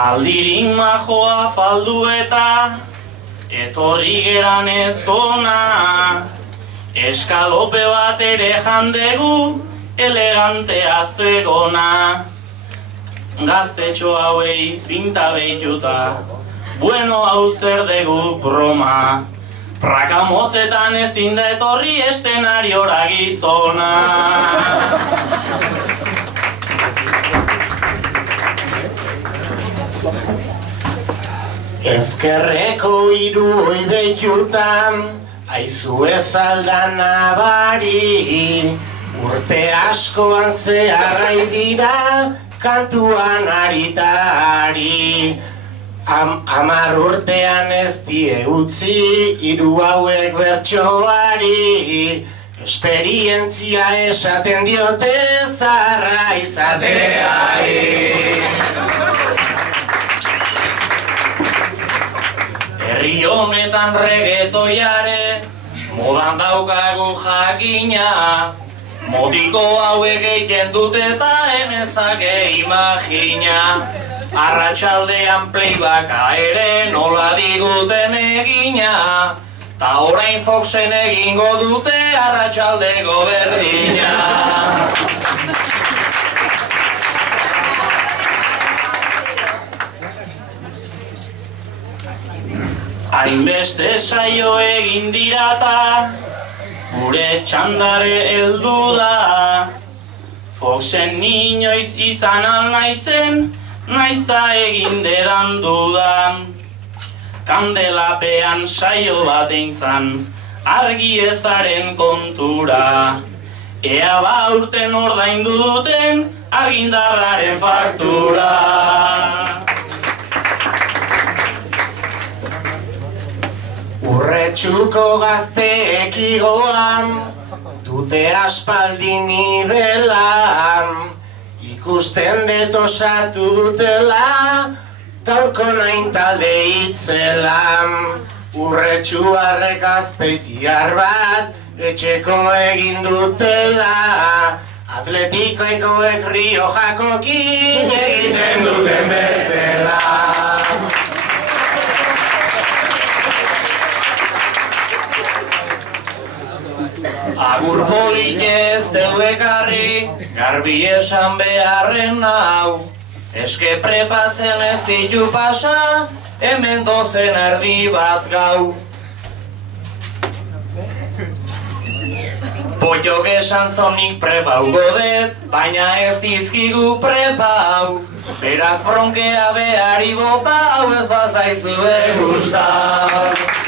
Aldirin majoa faldu eta etorri geran ez ona, eskalope bat ere jandegu elegantea zegona. Gaztetxo hauei pinta behituta, bueno hau zer degu broma, praka motzetan ezin da etorri estenariora gizona. Ezkerreko hiruoi behitutan, aizu ez aldan nabari, urte askoan zeharrai dira, kantuan aritari. 10 urtean ez die utzi, hiru hauek bertsoari, esperientzia esaten diote zarra izateari. Herri honetan reggaetoiare, modan daukagu jakina, motiko hauek egiten dute eta enezake imagina. Arratsaldean playbacka ere nola diguten egina, ta orain Foxen egingo dute arratsaldeko berdina. Hainbeste saio egin dirata, gure txandare heldu da, Foxen inoiz izan alnaizen, naizta egin dedan dudan. Kandelapean saio bat eintzan, argi ezaren kontura, ea ba urten ordaindu duten argindarraren faktura. Urretxuko gazteek igoan, dute aspaldi nibelan, ikusten detosatu dutela, gaurko nain talde itzelan. Urretxuarrek azpeitiar bat, etxeko egin dutela, atletikoekoek Riojakokin egiten duten bezala. Agur politez deuekarri, garbi esan beharren hau, eske prepatzen ez ditu pasa, hemen 12 erdi bat gau. Poiok esan zonik prepau godet, baina ez dizkigu prepau, beraz bronkea behari bota, hau ez bazaizue gustau.